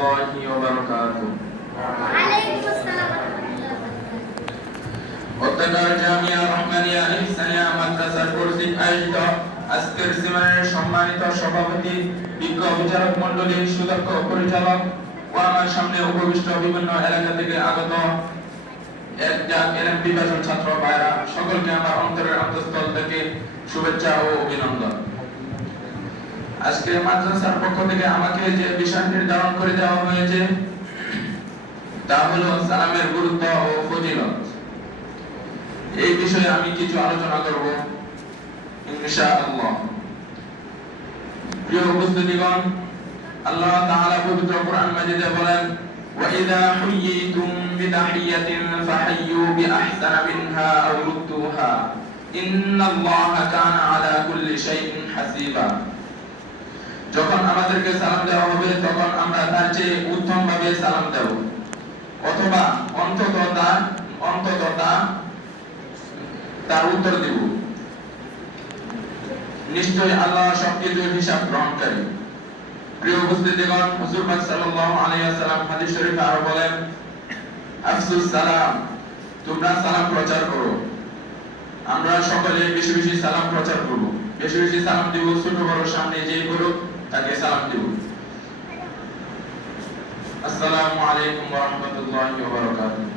রাহমাতুল্লাহি ওয়া বারাকাতুহু। ওয়ালাইকুম আসসালাম ওয়া রাহমাতুল্লাহি ওয়া বারাকাতুহু। অত্যাচার জামিয়া রহমানিয়া ইহসানিয়া মাদ্রাসার কর্তৃক আয়োজিত আজকের সেমিনারের সম্মানিত সভাপতি, বিজ্ঞ বিচারক মণ্ডলীর সুদক্ষ পরিচালক ও আমার সামনে উপবিষ্ট বিভিন্ন এলাকা থেকে আগত বিভাজন ছাত্র ভাইরা, সকলকে আমার অন্তরের অন্তঃস্থল থেকে শুভেচ্ছা ও অভিনন্দন। আজকে মাদ্রাসার পক্ষ থেকে আমাকে যে বিষয় নির্ধারণ করে দেওয়া হয়েছে তা হলো সালামের গুরুত্ব ও ফজিলত। এই বিষয়ে আমি কিছু আলোচনা করব ইনশাআল্লাহ। প্রিয় উপস্থিতিগণ, আল্লাহ তাআলা পবিত্র কোরআন মাজিদে বলেন, ওয়া ইযা হুয়িতুম বিতাহিয়াতিন ফাহাইয়ু বিআহসানা মিনহা আও রুদ্দুহা ইন্নাল্লাহা কানা আলা কুল্লি শাইইন হাসিবা। যখন আমাদেরকে সালাম দেওয়া হবে তখন আমরা তার চেয়ে উত্তম ভাবে সালাম দেব, অথবা অন্তত তার উত্তর দেব। নিশ্চয় আল্লাহ সবকিছুর হিসাব গ্রহণকারী। প্রিয় উপস্থিতিগণ, হুজুর পাক সাল্লাল্লাহু আলাইহি ওয়াসাল্লাম হাদিস শরীফে আরো বলেন, আফসুস সালাম, তোমরা সালাম প্রচার করো। আমরা সকলে বেশি বেশি সালাম প্রচার করব, বেশি বেশি সালাম দিব। ছোট বড় সামনে যেই করুক তাকে সালাম দিব। আসসালামু আলাইকুম ওয়া রাহমাতুল্লাহি ওয়া বারাকাতুহু।